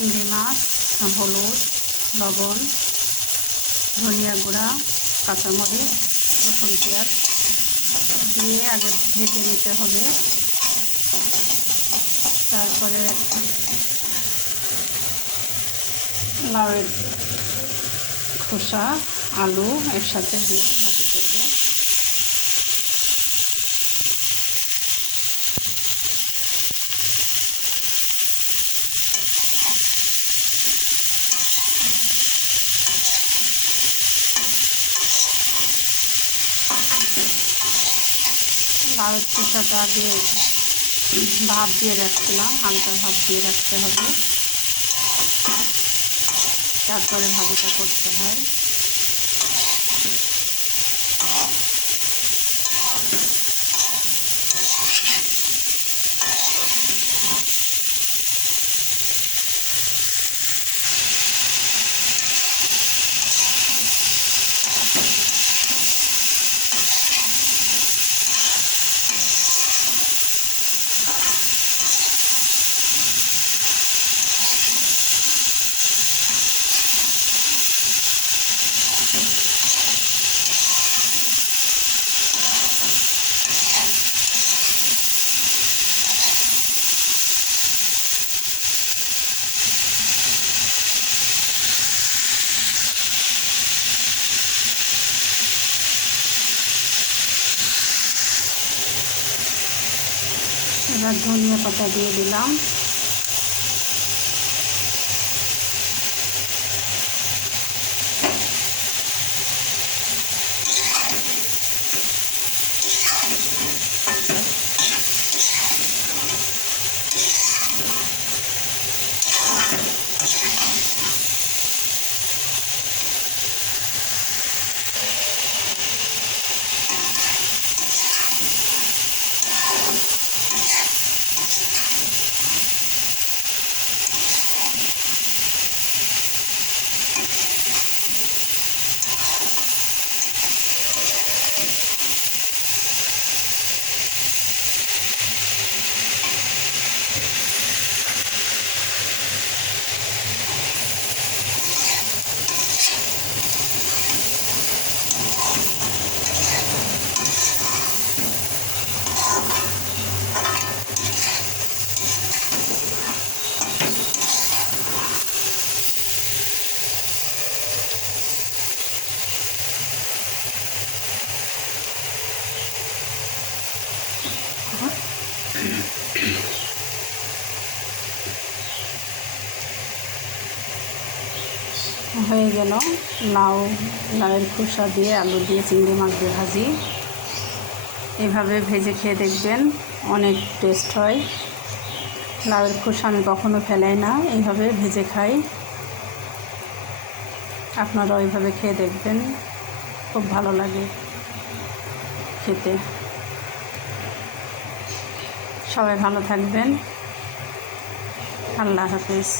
পেঁয়াজ হলুদ, লবণ, ধনিয়া গুঁড়া, কাঁচামরিচ, রসুন পেঁয়াজ দিয়ে আগে ভেজে নিতে হবে। তারপরে লাউয়ের খোসা, আলু একসাথে দিয়ে ভাজি করব। লাউয়ের খোসাটা আগে ভাব দিয়ে রাখছিলাম, হালকা ভাব দিয়ে রাখতে হবে। তারপরে ভাজিটা করতে হয়। এবার ধনিয়া পাতা দিয়ে দিলাম। হয়ে গেল লাউ, লাউয়ের খোসা দিয়ে আলু দিয়ে চিংড়ি মাছ দিয়ে ভাজি। এভাবে ভেজে খেয়ে দেখবেন অনেক টেস্ট হয়। লাউয়ের খোসা আমি কখনো ফেলাই না, এইভাবে ভেজে খাই। আপনারা ওইভাবে খেয়ে দেখবেন, খুব ভালো লাগে খেতে। সবাই ভালো থাকবেন। আল্লাহ হাফেজ।